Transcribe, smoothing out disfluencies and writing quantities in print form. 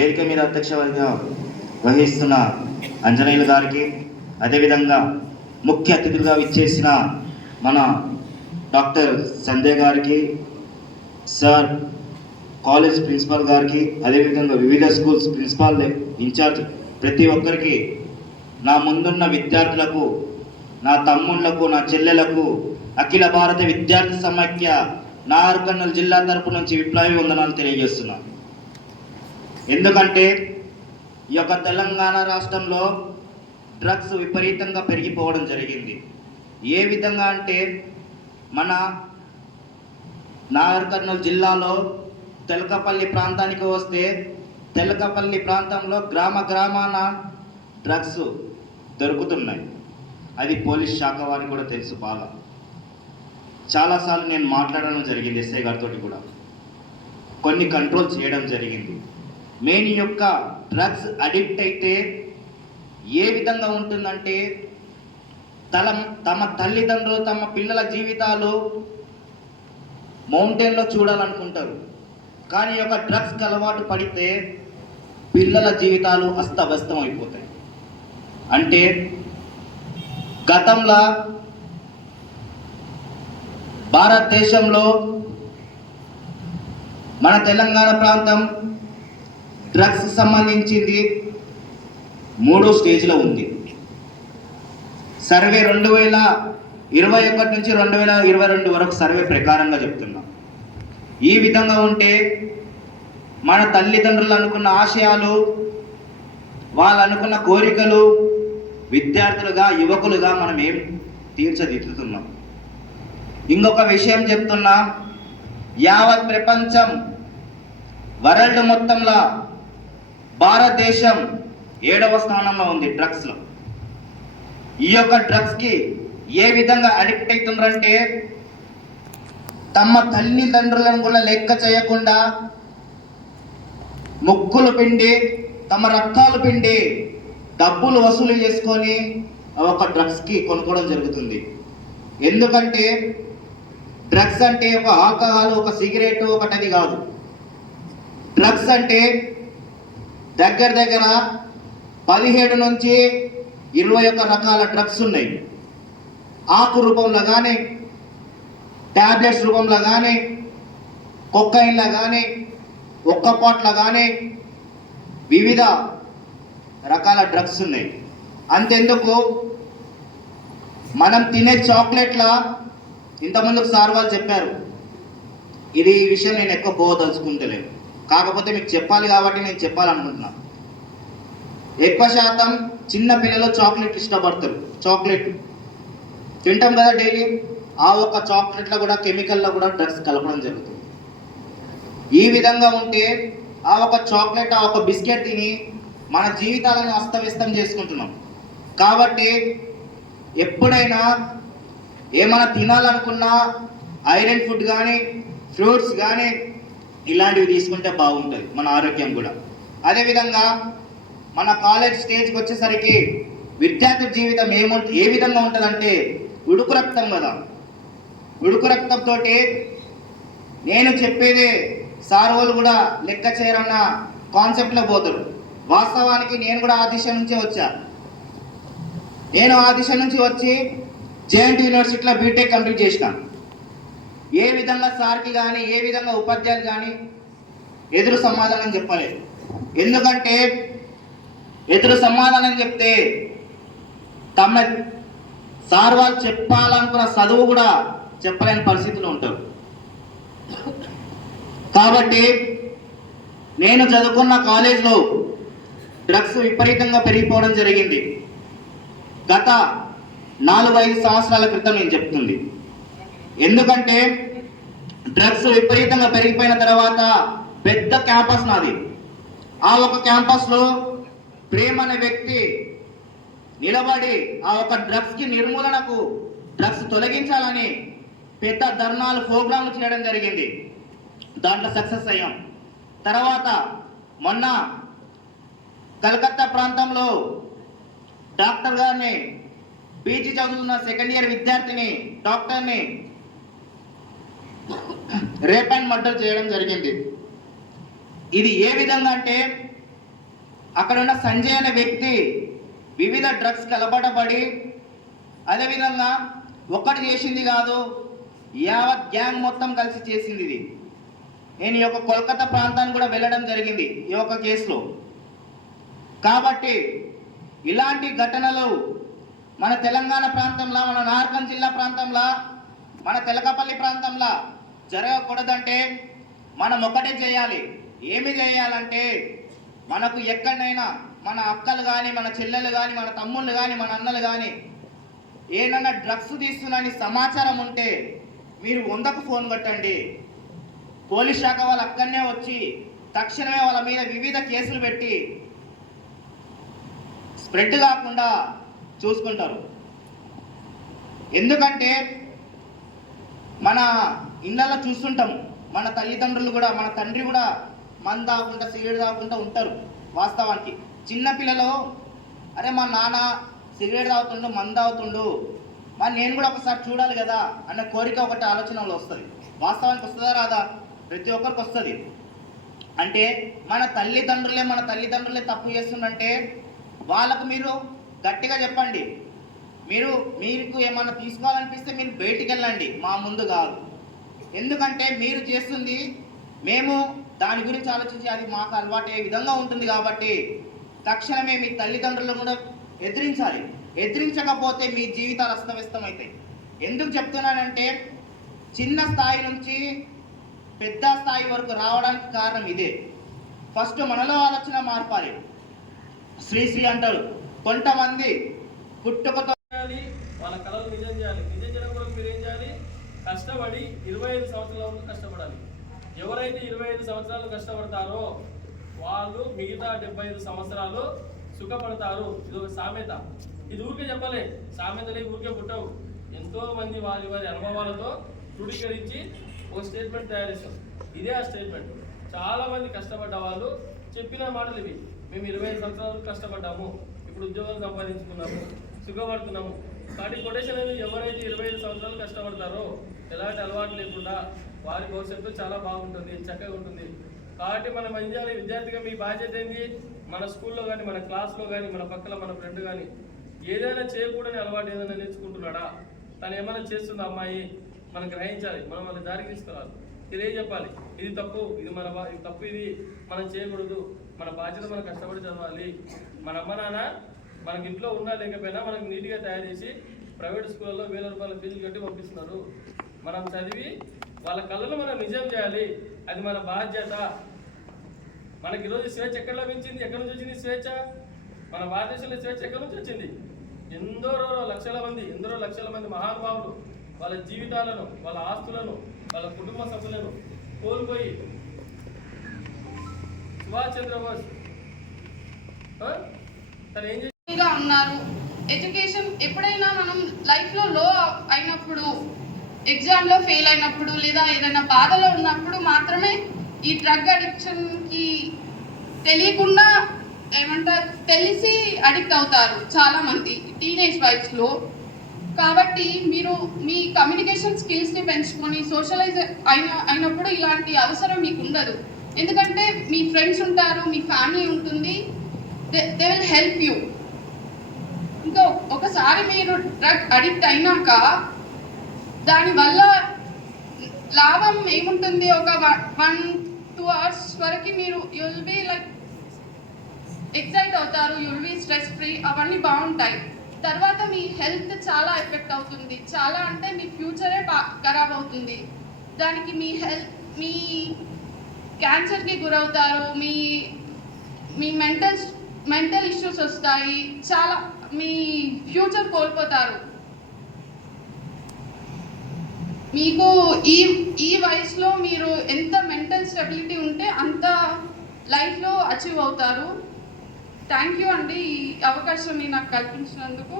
వేదిక మీద అధ్యక్షంగా వహిస్తున్న అంజనేయులు గారికి, అదేవిధంగా ముఖ్య అతిథులుగా విచ్చేసిన మన డాక్టర్ సంజయ్ గారికి, సార్ కాలేజ్ ప్రిన్సిపాల్ గారికి, అదేవిధంగా వివిధ స్కూల్స్ ప్రిన్సిపాల్ ఇన్ఛార్జ్ ప్రతి ఒక్కరికి, నా ముందున్న విద్యార్థులకు, నా తమ్ముళ్లకు, నా చెల్లెలకు అఖిల భారత విద్యార్థి సమైక్య నాగర్ కర్నూలు జిల్లా తరపు నుంచి విప్లవీ వందనాలు తెలియజేస్తున్నాను. ఎందుకంటే ఈ యొక్క తెలంగాణ రాష్ట్రంలో డ్రగ్స్ విపరీతంగా పెరిగిపోవడం జరిగింది. ఏ విధంగా అంటే మన నాగర్ కర్నూలు జిల్లాలో తెలకపల్లి ప్రాంతానికి వస్తే, తెలకపల్లి ప్రాంతంలో గ్రామాన డ్రగ్స్ దొరుకుతున్నాయి. అది పోలీస్ శాఖ వారికి కూడా తెలుసు. బాగా చాలాసార్లు నేను మాట్లాడడం జరిగింది ఎస్ఐ గారితో కూడా, కొన్ని కంట్రోల్ చేయడం జరిగింది. మెయిన్ యొక్క డ్రగ్స్ అడిక్ట్ అయితే ఏ విధంగా ఉంటుందంటే తమ తల్లిదండ్రులు తమ పిల్లల జీవితాలు మౌంటైన్లో చూడాలనుకుంటారు, కానీ యొక్క డ్రగ్స్కి అలవాటు పడితే పిల్లల జీవితాలు అస్తవ్యస్తం అయిపోతాయి. అంటే గతంలో భారతదేశంలో మన తెలంగాణ ప్రాంతం డ్రగ్స్ సంబంధించింది 3వ స్టేజ్లో ఉంది. సర్వే 2021 నుంచి 2022 వరకు సర్వే ప్రకారంగా చెప్తున్నాం. ఈ విధంగా ఉంటే మన తల్లిదండ్రులు అనుకున్న ఆశయాలు, వాళ్ళు అనుకున్న కోరికలు విద్యార్థులుగా, యువకులుగా మనం ఏం తీర్చిదిద్దుతున్నాం. ఇంకొక విషయం చెప్తున్నా, యావత్ ప్రపంచం, వరల్డ్ మొత్తంలో భారతదేశం 7వ స్థానంలో ఉంది డ్రగ్స్లో. ఈ యొక్క డ్రగ్స్కి ఏ విధంగా అడిక్ట్ అవుతున్నారంటే తమ తల్లిదండ్రులను కూడా లెక్క చేయకుండా ముక్కులు పిండి, తమ రక్తాలు పిండి డబ్బులు వసూలు చేసుకొని ఒక డ్రగ్స్కి కొనుక్కోవడం జరుగుతుంది. ఎందుకంటే డ్రగ్స్ అంటే ఒక ఆల్కహాల్, ఒక సిగరెట్ ఒకటి కాదు. డ్రగ్స్ అంటే దగ్గర 17 నుంచి 21 రకాల డ్రగ్స్ ఉన్నాయి. ఆకు రూపంలో కానీ, ట్యాబ్లెట్స్ రూపంలో కానీ, కొకైన్లో కానీ, ఒక్కపాట్లో కానీ వివిధ రకాల డ్రగ్స్ ఉన్నాయి. అంతెందుకు మనం తినే చాక్లెట్ల, ఇంతమందికి సార్ వాళ్ళు చెప్పారు, ఈ విషయం నేను ఎక్కువ పోదలుచుకుంటలేను, కాకపోతే మీకు చెప్పాలి కాబట్టి నేను చెప్పాలనుకుంటున్నాను. ఎక్కువ శాతం చిన్న పిల్లలు చాక్లెట్ ఇష్టపడతారు. చాక్లెట్ తింటాం కదా డైలీ. ఆ ఒక్క చాక్లెట్లో కూడా, కెమికల్లో కూడా డ్రగ్స్ కలపడం జరుగుతుంది. ఈ విధంగా ఉంటే ఆ ఒక చాక్లెట్, ఆ ఒక బిస్కెట్ తిని మన జీవితాలను అస్తవ్యస్తం చేసుకుంటున్నాం. కాబట్టి ఎప్పుడైనా ఏమైనా తినాలనుకున్నా ఐరన్ ఫుడ్ కానీ, ఫ్రూట్స్ కానీ ఇలాంటివి తీసుకుంటే బాగుంటుంది మన ఆరోగ్యం కూడా. అదేవిధంగా మన కాలేజ్ స్టేజ్కి వచ్చేసరికి విద్యార్థి జీవితం ఏ విధంగా ఉంటుందంటే ఉడుకు రక్తం కదా. ఉడుకు రక్తంతో నేను చెప్పేదే సార్ వాళ్ళు కూడా లెక్క చేయరన్న కాన్సెప్ట్లో పోతారు. వాస్తవానికి నేను కూడా ఆ దిశ నుంచే వచ్చా. నేను ఆ దిశ నుంచి వచ్చి జేఎన్టీ యూనివర్సిటీలో బీటెక్ కంప్లీట్ చేసిన. ఏ విధంగా సార్కి కానీ, ఏ విధంగా ఉపాధ్యాయులు కానీ ఎదురు సమాధానం చెప్పలేదు. ఎందుకంటే ఎదురు సమాధానం చెప్తే తమ సార్ వాళ్ళు చెప్పాలనుకున్న చదువు కూడా చెప్పలేని పరిస్థితులు ఉంటారు. కాబట్టి నేను చదువుకున్న కాలేజ్లో డ్రగ్స్ విపరీతంగా పెరిగిపోవడం జరిగింది. గత 4-5 సంవత్సరాల క్రితం నేను చెప్తుంది. ఎందుకంటే డ్రగ్స్ విపరీతంగా పెరిగిపోయిన తర్వాత పెద్ద క్యాంపస్ నాది. ఆ ఒక క్యాంపస్లో ప్రేమ్ అనే వ్యక్తి నిలబడి ఆ ఒక డ్రగ్స్కి నిర్మూలనకు, డ్రగ్స్ తొలగించాలని పెద్ద ధర్నాలు, ప్రోగ్రాంలు చేయడం జరిగింది. దాంట్లో సక్సెస్ అయ్యాం. తర్వాత మొన్న కలకత్తా ప్రాంతంలో డాక్టర్ గారిని, పీజీ చదువుతున్న 2nd ఇయర్ విద్యార్థిని డాక్టర్ని రేప్ అండ్ మర్డర్ చేయడం జరిగింది. ఇది ఏ విధంగా అంటే అక్కడ ఉన్న సంజయ్ అనే వ్యక్తి వివిధ డ్రగ్స్ కలపడబడి, అదేవిధంగా ఒక్కటి చేసింది కాదు, యావత్ గ్యాంగ్ మొత్తం కలిసి చేసింది ఇది. నేను ఈ యొక్క కోల్కతా ప్రాంతానికి కూడా వెళ్ళడం జరిగింది ఈ యొక్క కేసులో. కాబట్టి ఇలాంటి ఘటనలు మన తెలంగాణ ప్రాంతంలో, మన నార్కల్ జిల్లా ప్రాంతంలో, మన తెలకపల్లి ప్రాంతంలో జరగకూడదంటే మనం ఒకటే చేయాలి. ఏమి చేయాలంటే, మనకు ఎక్కడైనా మన అక్కలు కానీ, మన చెల్లెలు కానీ, మన తమ్ముళ్ళు కానీ, మన అన్నలు కానీ ఏదైనా డ్రగ్స్ తీస్తున్నాని సమాచారం ఉంటే మీరు 100కు ఫోన్ కొట్టండి. పోలీస్ శాఖ వాళ్ళు అక్కడనే వచ్చి తక్షణమే వాళ్ళ మీద వివిధ కేసులు పెట్టి స్ప్రెడ్ కాకుండా చూసుకుంటారు. ఎందుకంటే మన ఇళ్ళల్లో చూస్తుంటాం, మన తల్లిదండ్రులు కూడా, మన తండ్రి కూడా మందు తాగకుండా, సిగరెట్ తాగకుండా ఉంటారు. వాస్తవానికి చిన్నపిల్లలు, అరే మా నాన్న సిగరెట్ తాగుతుండు, మందు తాగుతుండు, మరి నేను కూడా ఒకసారి చూడాలి కదా అన్న కోరిక ఒకటి ఆలోచనలో వస్తుంది. వాస్తవానికి వస్తుందా రాదా? ప్రతి ఒక్కరికి వస్తుంది. అంటే మన తల్లిదండ్రులే తప్పు చేస్తుందంటే వాళ్ళకు మీరు గట్టిగా చెప్పండి. మీకు ఏమన్నా తీసుకోవాలనిపిస్తే మీరు బయటికి వెళ్ళండి, మా ముందు కాదు. ఎందుకంటే మీరు చేస్తుంది మేము దాని గురించి ఆలోచించి అది మాకు అలవాటు ఏ విధంగా ఉంటుంది. కాబట్టి తక్షణమే మీ తల్లిదండ్రులను కూడా ఎదిరించాలి. ఎదిరించకపోతే మీ జీవితాలు అస్తవ్యస్తం అవుతాయి. ఎందుకు చెప్తున్నానంటే, చిన్న స్థాయి నుంచి పెద్ద స్థాయి వరకు రావడానికి కారణం ఇదే. ఫస్ట్ మనలో ఆలోచన మార్పాలి. శ్రీ అంటారు, కొంతమంది పుట్టుకతో వాళ్ళ కళలు నిజం చేయాలి. నిజం చేయడం కొరకు మీరు ఏం చేయాలి? కష్టపడి 25 సంవత్సరాల వరకు కష్టపడాలి. ఎవరైతే 25 సంవత్సరాలు కష్టపడతారో వాళ్ళు మిగతా 75 సంవత్సరాలు సుఖపడతారు. ఇది ఒక సామెత. ఇది ఊరికే చెప్పలే, సామెతలే ఊరికే పుట్టవు. ఎంతో మంది వారి అనుభవాలతో క్రోడీకరించి ఒక స్టేట్మెంట్ తయారు చేస్తాం. ఇదే ఆ స్టేట్మెంట్. చాలా మంది కష్టపడ్డ వాళ్ళు చెప్పిన మాటలు ఇవి. మేము 25 సంవత్సరాలు కష్టపడ్డాము, ఇప్పుడు ఉద్యోగాలు సంపాదించుకున్నాము, సుఖపడుతున్నాము. వాటి కొటేషన్ అనేది ఎవరైతే 25 సంవత్సరాలు కష్టపడతారో, ఎలాంటి అలవాటు లేకుండా వారి భవిష్యత్తు చాలా బాగుంటుంది, చక్కగా ఉంటుంది. కాబట్టి మనం ఏం చేయాలి? విద్యార్థిగా మీ బాధ్యత ఏంటి? మన స్కూల్లో కానీ, మన క్లాస్లో కానీ, మన పక్కన మన ఫ్రెండ్ కానీ ఏదైనా చేయకూడని అలవాటు ఏదైనా నేర్చుకుంటున్నాడా, తను ఏమైనా చేస్తుందా అమ్మాయి, మనం గ్రహించాలి. మనం వాళ్ళ దారికి తీసుకురావాలి. తెలియజెప్పాలి, ఇది తప్పు, ఇది తప్పు, ఇది మనం చేయకూడదు. మన బాధ్యత మనం కష్టపడి చదవాలి. మన అమ్మ నాన్న మనకి ఇంట్లో ఉన్నా లేకపోయినా మనకి నీట్గా తయారు చేసి ప్రైవేట్ స్కూళ్ళలో 1000 రూపాయల ఫీజులు కట్టి పంపిస్తున్నారు. మనం చదివి వాళ్ళ కళ్ళను మనం నిజం చేయాలి. అది మన బాధ్యత. మనకి ఈరోజు స్వేచ్ఛ ఎక్కడ లభించింది? ఎక్కడి నుంచి వచ్చింది స్వేచ్ఛ? మన భారతదేశంలో స్వేచ్ఛ ఎక్కడి నుంచి వచ్చింది? ఎందరో లక్షల మంది మహానుభావులు వాళ్ళ జీవితాలను, వాళ్ళ ఆస్తులను, వాళ్ళ కుటుంబ సభ్యులను కోల్పోయి, సుభాష్ చంద్రబోస్ తను ఏం ఉన్నారు. ఎడ్యుకేషన్ ఎప్పుడైనా మనం లైఫ్లో లో అయినప్పుడు, ఎగ్జామ్లో ఫెయిల్ అయినప్పుడు, లేదా ఏదైనా బాధలో ఉన్నప్పుడు మాత్రమే ఈ డ్రగ్ అడిక్షన్కి తెలియకుండా తెలిసి అడిక్ట్ అవుతారు చాలామంది టీనేజ్ వయసులో. కాబట్టి మీరు మీ కమ్యూనికేషన్ స్కిల్స్ని పెంచుకొని సోషలైజ్ అయినప్పుడు ఇలాంటి అవసరం మీకు ఉండదు. ఎందుకంటే మీ ఫ్రెండ్స్ ఉంటారు, మీ ఫ్యామిలీ ఉంటుంది, దే విల్ హెల్ప్ యూ. ఇంకా ఒకసారి మీరు డ్రగ్ అడిక్ట్ అయినాక దానివల్ల లాభం ఏముంటుంది? ఒక 1-2 hours వరకు మీరు యుల్ బి లైక్ ఎక్సైట్ అవుతారు, యుల్ బి స్ట్రెస్ ఫ్రీ, అవన్నీ బాగుంటాయి. తర్వాత మీ హెల్త్ చాలా ఎఫెక్ట్ అవుతుంది. చాలా అంటే మీ ఫ్యూచరే ఖరాబ్ అవుతుంది. దానికి మీ క్యాన్సర్కి గురవుతారు, మీ మెంటల్ ఇష్యూస్ వస్తాయి, చాలా మీ ఫ్యూచర్ కోల్పోతారు. మీకు ఈ వయసులో మీరు ఎంత మెంటల్ స్టెబిలిటీ ఉంటే అంత లైఫ్లో అచీవ్ అవుతారు. థ్యాంక్ యూ అండి, ఈ అవకాశాన్ని నాకు కల్పించినందుకు.